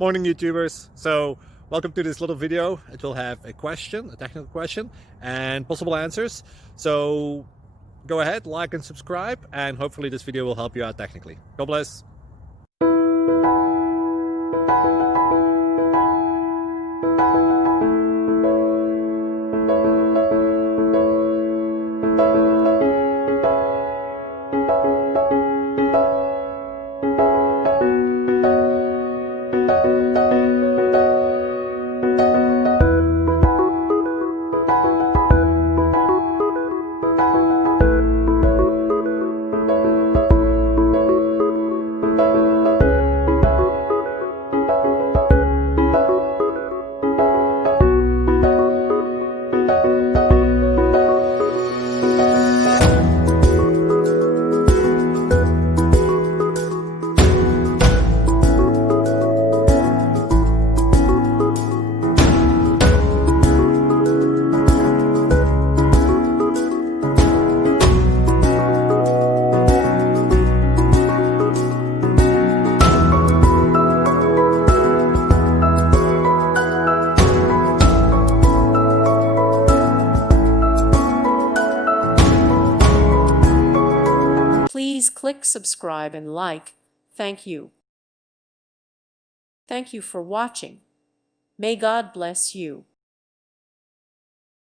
Morning YouTubers. So welcome to this little video. It will have a question, a technical question, and possible answers. So go ahead, like and subscribe, and hopefully this video will help you out technically. God bless. Please click subscribe and like. Thank you. Thank you for watching. May God bless you.